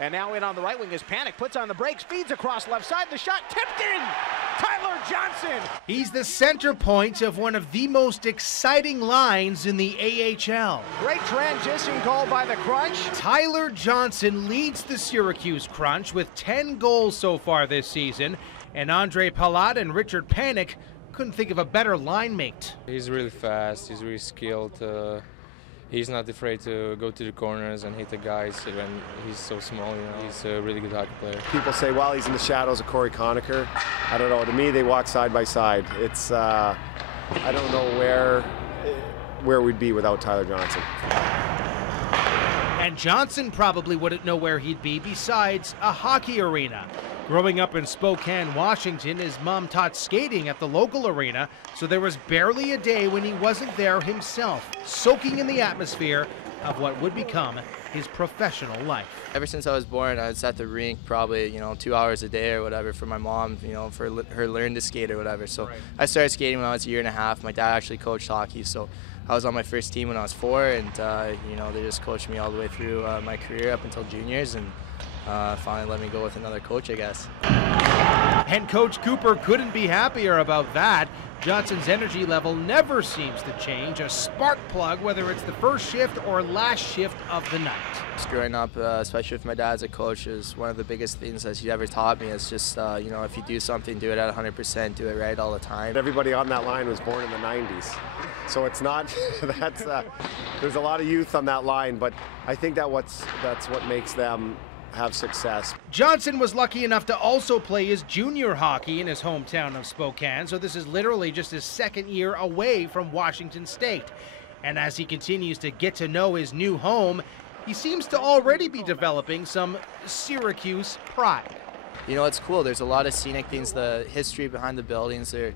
And now in on the right wing is Panic, puts on the brakes, feeds across left side, the shot tipped in! Tyler Johnson! He's the center point of one of the most exciting lines in the AHL. Great transition goal by the Crunch. Tyler Johnson leads the Syracuse Crunch with 10 goals so far this season, and Andre Palat and Richard Panic couldn't think of a better line mate. He's really fast, he's really skilled. He's not afraid to go to the corners and hit the guys when he's so small, you know. He's a really good hockey player. People say, well, he's in the shadows of Corey Conacher. I don't know. To me, they walk side by side. It's, I don't know where we'd be without Tyler Johnson. And Johnson probably wouldn't know where he'd be besides a hockey arena. Growing up in Spokane, Washington, his mom taught skating at the local arena, so there was barely a day when he wasn't there himself, soaking in the atmosphere of what would become his professional life. Ever since I was born, I was at the rink probably, 2 hours a day or whatever for my mom, for her learn to skate or whatever. So I started skating when I was a year and a half. My dad actually coached hockey, so I was on my first team when I was 4, and they just coached me all the way through my career up until juniors, and finally let me go with another coach, I guess. And Coach Cooper couldn't be happier about that. Johnson's energy level never seems to change, a spark plug whether it's the first shift or last shift of the night. Just growing up, especially with my dad as a coach, is one of the biggest things that he ever taught me. Is just, if you do something, do it at 100%, do it right all the time. Everybody on that line was born in the 90s. So it's not, there's a lot of youth on that line, but I think that's what makes them have success. Johnson was lucky enough to also play his junior hockey in his hometown of Spokane, so this is literally just his second year away from Washington State. And as he continues to get to know his new home, he seems to already be developing some Syracuse pride. It's cool. There's a lot of scenic things, the history behind the buildings. They're,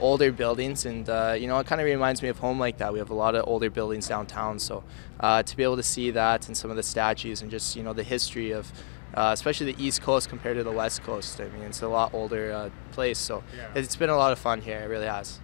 older buildings, and, it kind of reminds me of home like that. We have a lot of older buildings downtown, so to be able to see that and some of the statues and just, the history of, especially the East Coast compared to the West Coast. I mean, it's a lot older place, so it's been a lot of fun here. It really has.